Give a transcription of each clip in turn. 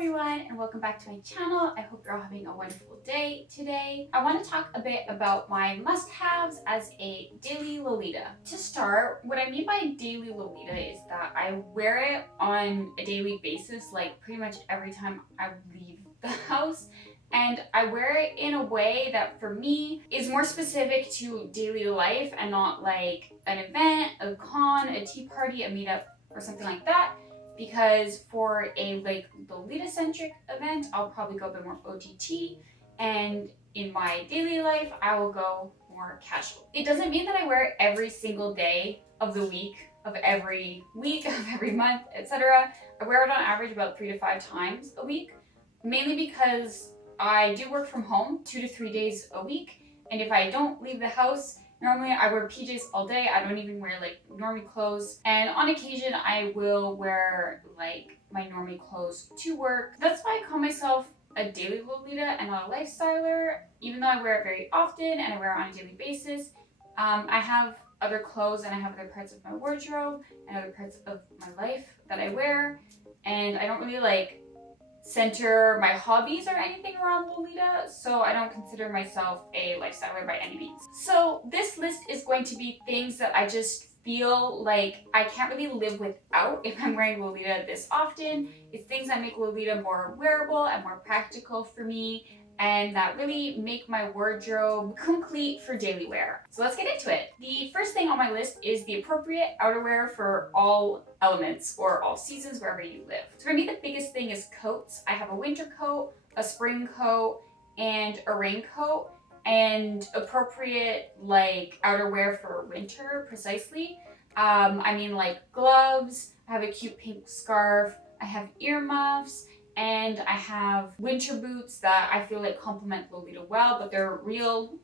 everyone and welcome back to my channel. I hope you're all having a wonderful day today. I want to talk a bit about my must-haves as a daily Lolita. To start, what I mean by daily Lolita is that I wear it on a daily basis, like pretty much every time I leave the house. And I wear it in a way that for me is more specific to daily life and not like an event, a con, a tea party, a meetup, or something like that. Because for a like Lolita-centric event, I'll probably go a bit more OTT, and in my daily life, I will go more casual. It doesn't mean that I wear it every single day of the week, of every month, etc. I wear it on average about 3 to 5 times a week, mainly because I do work from home 2 to 3 days a week, and if I don't leave the house, normally I wear PJs all day. I don't even wear like normie clothes. And on occasion I will wear like my normie clothes to work. That's why I call myself a daily Lolita and not a lifestyler, even though I wear it very often and I wear it on a daily basis. I have other clothes and I have other parts of my wardrobe and other parts of my life that I wear. And I don't really like center my hobbies or anything around Lolita, so I don't consider myself a lifestyler by any means. So this list is going to be things that I just feel like I can't really live without if I'm wearing Lolita this often. It's things that make Lolita more wearable and more practical for me, and that really make my wardrobe complete for daily wear. So let's get into it. The first thing on my list is the appropriate outerwear for all elements or all seasons wherever you live. So for me, the biggest thing is coats. I have a winter coat, a spring coat, and a raincoat, and appropriate like outerwear for winter precisely. I mean like gloves, I have a cute pink scarf, I have earmuffs, and I have winter boots that I feel like complement Lolita well, but they're real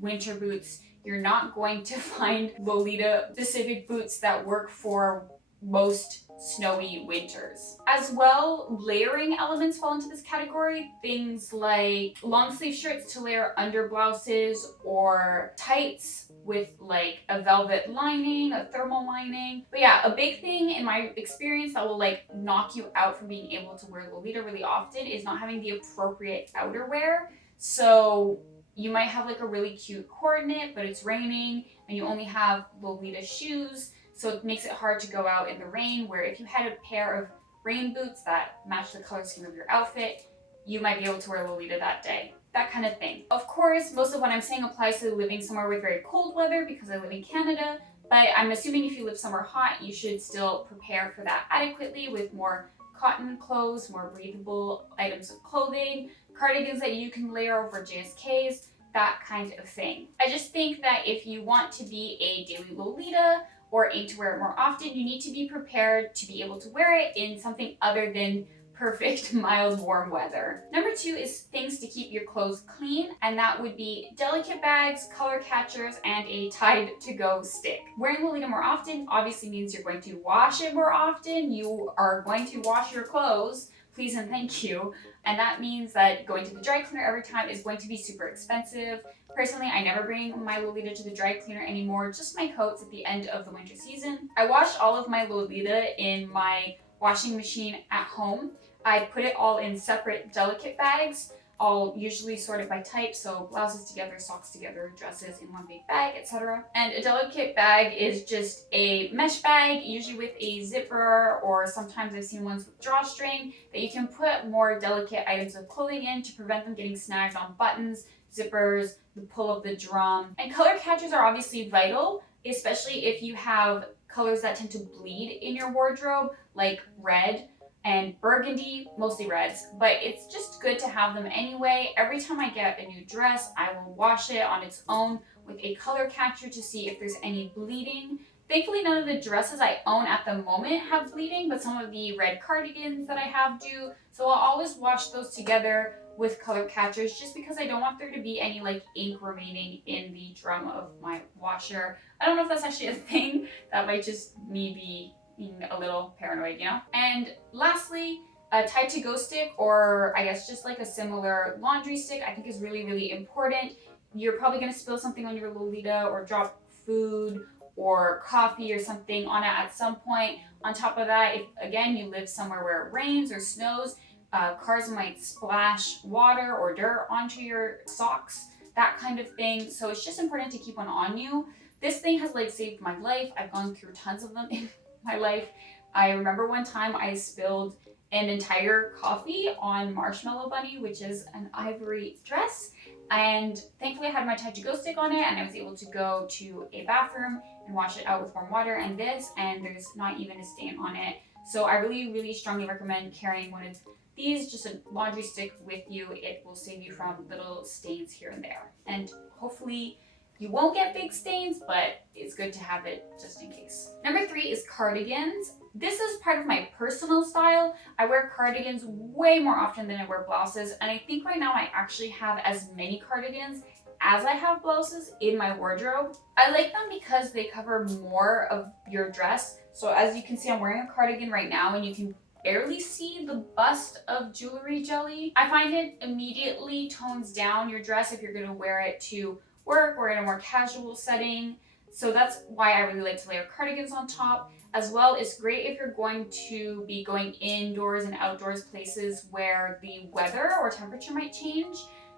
winter boots. You're not going to find Lolita specific boots that work for most snowy winters. As well, layering elements fall into this category. Things like long sleeve shirts to layer under blouses, or tights with like a velvet lining, a thermal lining. But yeah, a big thing in my experience that will like knock you out from being able to wear Lolita really often is not having the appropriate outerwear. So you might have like a really cute coordinate, but it's raining and you only have Lolita shoes. So it makes it hard to go out in the rain, where if you had a pair of rain boots that match the color scheme of your outfit, you might be able to wear Lolita that day. That kind of thing. Of course, most of what I'm saying applies to living somewhere with very cold weather because I live in Canada, but I'm assuming if you live somewhere hot, you should still prepare for that adequately with more cotton clothes, more breathable items of clothing, cardigans that you can layer over JSKs, that kind of thing. I just think that if you want to be a daily Lolita, or aim to wear it more often, you need to be prepared to be able to wear it in something other than perfect, mild, warm weather. Number 2 is things to keep your clothes clean, and that would be delicate bags, color catchers, and a Tide to go stick. Wearing Lolita more often obviously means you're going to wash it more often. You are going to wash your clothes, please and thank you. And that means that going to the dry cleaner every time is going to be super expensive. Personally, I never bring my Lolita to the dry cleaner anymore, just my coats at the end of the winter season. I wash all of my Lolita in my washing machine at home. I put it all in separate delicate bags, all usually sorted by type, so blouses together, socks together, dresses in one big bag, etc. And a delicate bag is just a mesh bag, usually with a zipper, or sometimes I've seen ones with drawstring, that you can put more delicate items of clothing in to prevent them getting snagged on buttons, zippers, the pull of the drum. And color catchers are obviously vital, especially if you have colors that tend to bleed in your wardrobe, like red and burgundy, mostly reds, but it's just good to have them anyway. Every time I get a new dress, I will wash it on its own with a color catcher to see if there's any bleeding. Thankfully, none of the dresses I own at the moment have bleeding, but some of the red cardigans that I have do. So I'll always wash those together with color catchers, just because I don't want there to be any like ink remaining in the drum of my washer. I don't know if that's actually a thing. That might just me be being a little paranoid, you know? And lastly, a Tide to go stick, or I guess just like a similar laundry stick, I think is really, really important. You're probably gonna spill something on your Lolita or drop food or coffee or something on it at some point. On top of that, if again you live somewhere where it rains or snows, cars might splash water or dirt onto your socks, that kind of thing. So it's just important to keep one on you. This thing has like saved my life. I've gone through tons of them in my life. I remember one time I spilled an entire coffee on Marshmallow Bunny, which is an ivory dress. And thankfully I had my Tide-to-Go stick on it and I was able to go to a bathroom and wash it out with warm water and there's not even a stain on it. So I really, really strongly recommend carrying one of these, just a laundry stick with you. It will save you from little stains here and there. And hopefully you won't get big stains, but it's good to have it just in case. Number 3 is cardigans. This is part of my personal style. I wear cardigans way more often than I wear blouses, and I think right now I actually have as many cardigans as I have blouses in my wardrobe. I like them because they cover more of your dress. So as you can see, I'm wearing a cardigan right now and you can barely see the bust of jewelry jelly. I find it immediately tones down your dress if you're gonna wear it to work or in a more casual setting. So that's why I really like to layer cardigans on top. As well, it's great if you're going to be going indoors and outdoors places where the weather or temperature might change.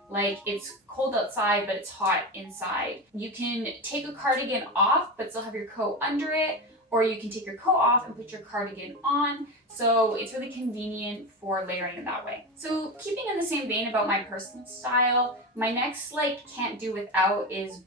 Like it's cold outside, but it's hot inside. You can take a cardigan off, but still have your coat under it, or you can take your coat off and put your cardigan on. So it's really convenient for layering in that way. So keeping in the same vein about my personal style, my next can't do without is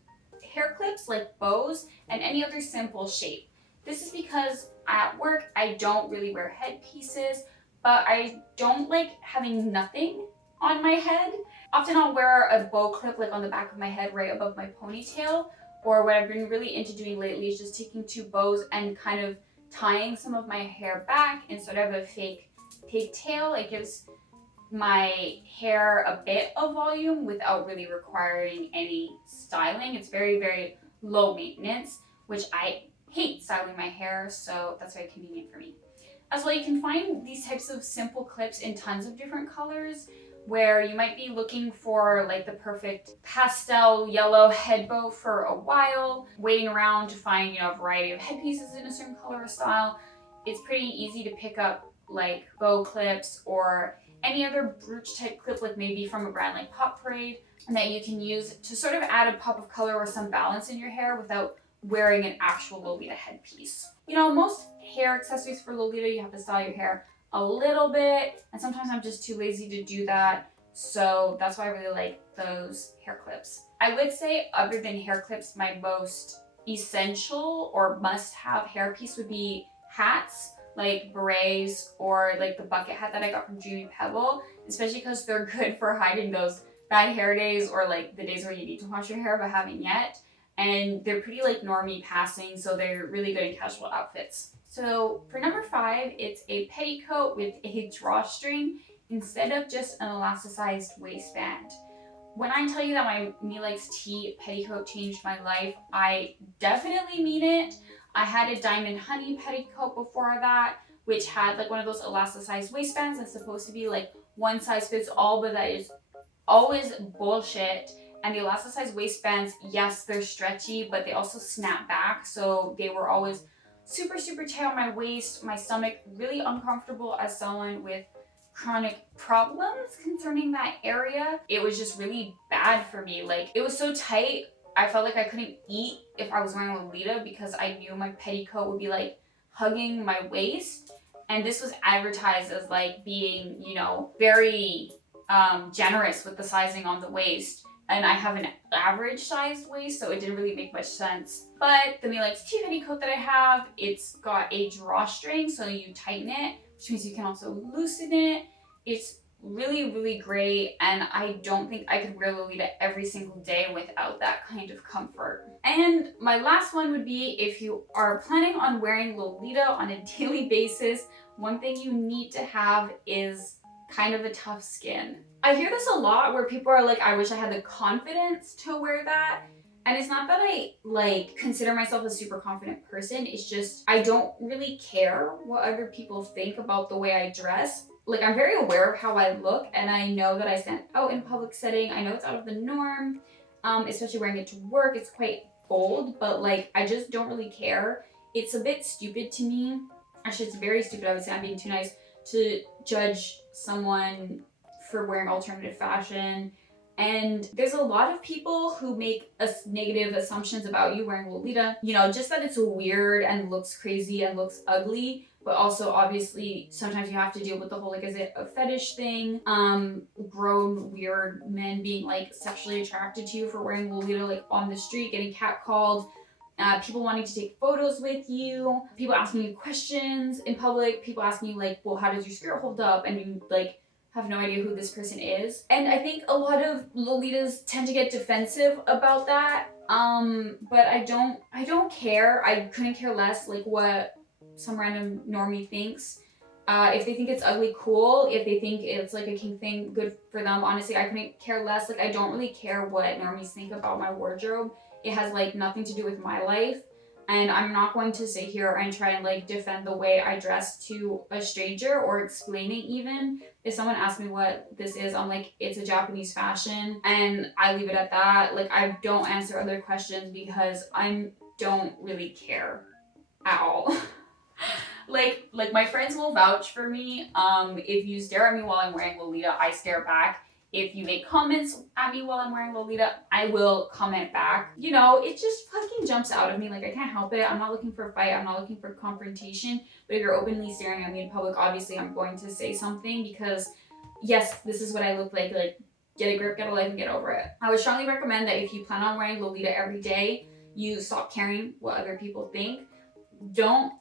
hair clips, like bows, and any other simple shape. This is because at work, I don't really wear headpieces, but I don't like having nothing on my head. Often I'll wear a bow clip on the back of my head right above my ponytail, or what I've been really into doing lately is just taking 2 bows and kind of tying some of my hair back instead of a fake pigtail. It gives my hair a bit of volume without really requiring any styling. It's very, very low maintenance, which I hate styling my hair, so that's very convenient for me. As well, you can find these types of simple clips in tons of different colors, where you might be looking for the perfect pastel yellow head bow for a while, waiting around to find a variety of headpieces in a certain color or style. It's pretty easy to pick up bow clips or any other brooch type clip, maybe from a brand like Pop Parade, and that you can use to sort of add a pop of color or some balance in your hair without wearing an actual Lolita headpiece. Most hair accessories for Lolita, you have to style your hair a little bit, and sometimes I'm just too lazy to do that, so that's why I really like those hair clips. I would say, other than hair clips, my most essential or must-have hairpiece would be hats, like berets or the bucket hat that I got from Dreamy Pebble, especially because they're good for hiding those bad hair days or the days where you need to wash your hair but haven't yet. And they're pretty normie passing, so they're really good in casual outfits. So for number 5, it's a petticoat with a drawstring instead of just an elasticized waistband. When I tell you that my Me Likes Tea petticoat changed my life, I definitely mean it. I had a Diamond Honey petticoat before that, which had one of those elasticized waistbands that's supposed to be one size fits all, but that is always bullshit. And the elasticized waistbands, yes, they're stretchy, but they also snap back. So they were always super, super tight on my waist, my stomach, really uncomfortable as someone with chronic problems concerning that area. It was just really bad for me. It was so tight, I felt like I couldn't eat if I was wearing Lolita because I knew my petticoat would be hugging my waist. And this was advertised as being, very generous with the sizing on the waist. And I have an average sized waist, so it didn't really make much sense. But the Me Likes Tea petticoat that I have, it's got a drawstring, so you tighten it, which means you can also loosen it. It's really, really great, and I don't think I could wear Lolita every single day without that kind of comfort. And my last one would be, if you are planning on wearing Lolita on a daily basis, one thing you need to have is kind of a tough skin. I hear this a lot where people are I wish I had the confidence to wear that. And it's not that I consider myself a super confident person. It's just I don't really care what other people think about the way I dress. I'm very aware of how I look, and I know that I stand out in public setting. I know it's out of the norm, especially wearing it to work. It's quite bold, but I just don't really care. It's a bit stupid to me. Actually, it's very stupid. I would say I'm being too nice to judge someone for wearing alternative fashion. And there's a lot of people who make negative assumptions about you wearing Lolita. You know, just that it's weird and looks crazy and looks ugly, but also obviously sometimes you have to deal with the whole, like, is it a fetish thing? Grown weird men being like sexually attracted to you for wearing Lolita, like on the street, getting catcalled. People wanting to take photos with you, people asking you questions in public, people asking you like, well, how does your skirt hold up? And you like have no idea who this person is. And I think a lot of Lolitas tend to get defensive about that. But I don't care. I couldn't care less like what some random normie thinks. If they think it's ugly, cool. If they think it's like a kink thing, good for them. Honestly, I couldn't care less. Like, I don't really care what normies think about my wardrobe. It has like nothing to do with my life. And I'm not going to sit here and try and like defend the way I dress to a stranger or explain it even. If someone asks me what this is, I'm like, it's a Japanese fashion, and I leave it at that. Like, I don't answer other questions because I don't really care at all. like my friends will vouch for me. If you stare at me while I'm wearing Lolita, I stare back. If you make comments at me while I'm wearing Lolita, I will comment back. You know, it just fucking jumps out of me. Like, I can't help it. I'm not looking for a fight. I'm not looking for confrontation. But if you're openly staring at me in public, obviously I'm going to say something because, yes, this is what I look like. Like, get a grip, get a life, and get over it. I would strongly recommend that if you plan on wearing Lolita every day, you stop caring what other people think. Don't,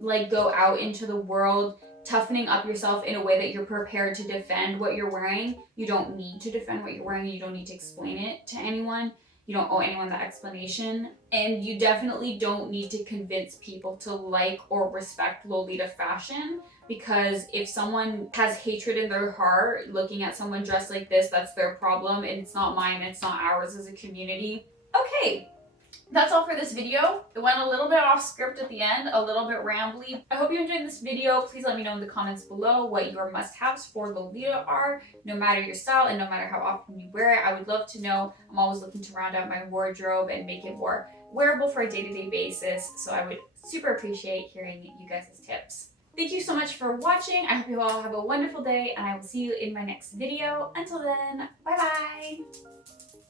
like, go out into the world toughening up yourself in a way that you're prepared to defend what you're wearing. You don't need to defend what you're wearing. You don't need to explain it to anyone. You don't owe anyone that explanation. And you definitely don't need to convince people to like or respect Lolita fashion, because if someone has hatred in their heart looking at someone dressed like this, that's their problem, and it's not mine, it's not ours as a community. Okay. That's all for this video. It went a little bit off script at the end, a little bit rambly. I hope you enjoyed this video. Please let me know in the comments below what your must-haves for Lolita are, no matter your style and no matter how often you wear it. I would love to know. I'm always looking to round out my wardrobe and make it more wearable for a day-to-day basis, so I would super appreciate hearing you guys' tips. Thank you so much for watching. I hope you all have a wonderful day, and I will see you in my next video. Until then, bye-bye!